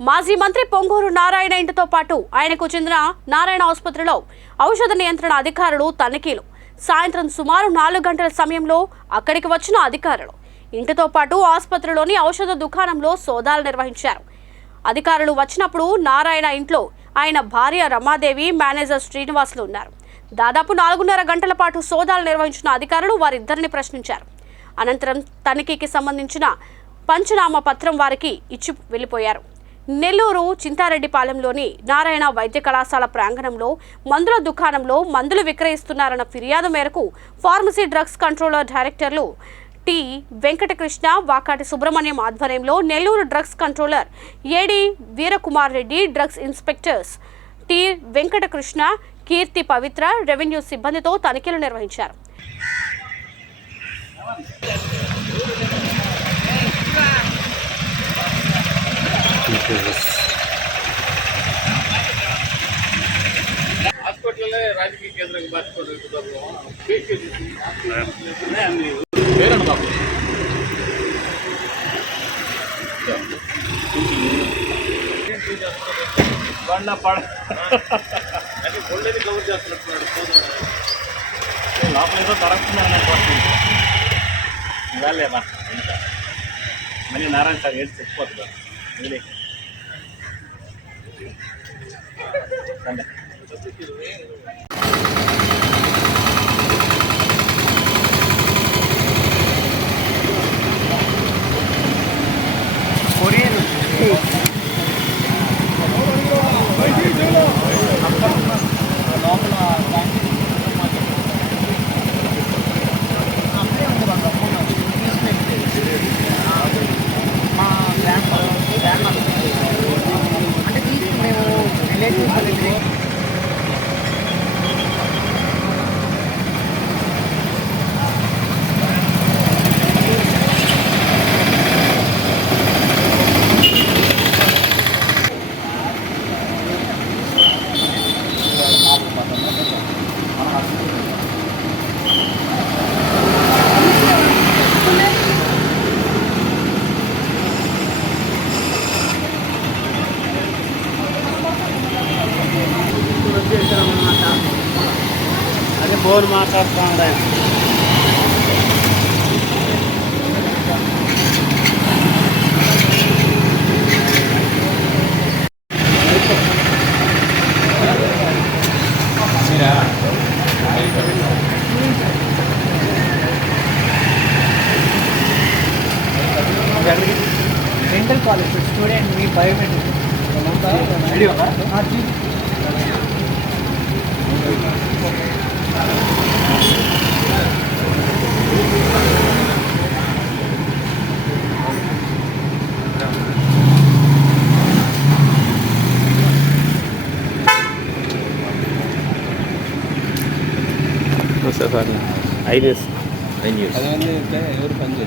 మాజీ మంత్రి పొంగూరు నారాయణ ఇంటితో పాటు ఆయనకు చెందిన నారాయణ ఆసుపత్రిలో ఔషధ నియంత్రణ అధికారులు తనిఖీలు. సాయంత్రం సుమారు నాలుగు గంటల సమయంలో అక్కడికి వచ్చిన అధికారులు. ఇంటితో పాటు ఆసుపత్రిలోని ఔషధ దుకాణంలో సోదాలు నిర్వహించారు. అధికారులు వచ్చినప్పుడు నారాయణ ఇంట్లో ఆయన భార్య రమాదేవి మేనేజర్ శ్రీనివాసులు ఉన్నారు. దాదాపు నాలుగున్నర గంటల పాటు సోదాలు నిర్వహించిన అధికారులు వారిద్దరిని ప్రశ్నించారు. అనంతరం తనిఖీకి సంబంధించిన పంచనామా పత్రం వారికి ఇచ్చి వెళ్ళిపోయారు. నెల్లూరు చింతారెడ్డిపాలెంలోని నారాయణ వైద్య కళాశాల ప్రాంగణంలో మందుల దుకాణంలో మందులు విక్రయిస్తున్నారన్న ఫిర్యాదు మేరకు ఫార్మసీ డ్రగ్స్ కంట్రోలర్ డైరెక్టర్లు టి వెంకటకృష్ణ వాకాటి సుబ్రహ్మణ్యం ఆధ్వర్యంలో Nellore drugs controller AD Veerakumar Reddy drugs inspectors T Venkatakrishna Keerthi Pavitra revenue సిబ్బందితో తనిఖీలు నిర్వహించారు. హాస్పిటల్ రాజకీయ కేంద్రంగా మార్చుకోవడం పేరండి బాబు బండ పడ అంటే ఒళ్ళేది కవర్ చేస్తున్నట్టున్నాడు లోపల ఏదో దొరకుతుందని అనుకుంటుంది ఇవ్వలేమా ఇంకా మళ్ళీ నారాయణ సార్ ఏది చచ్చిపోతుందా వదిలే రండి. और माता प्राणायाम डेंटल कॉलेज स्टूडेंट मी हाँ जी சார் பாருங்க ஐ நியூஸ் ஐ நியூஸ் அது வந்து ஒரு பஞ்சு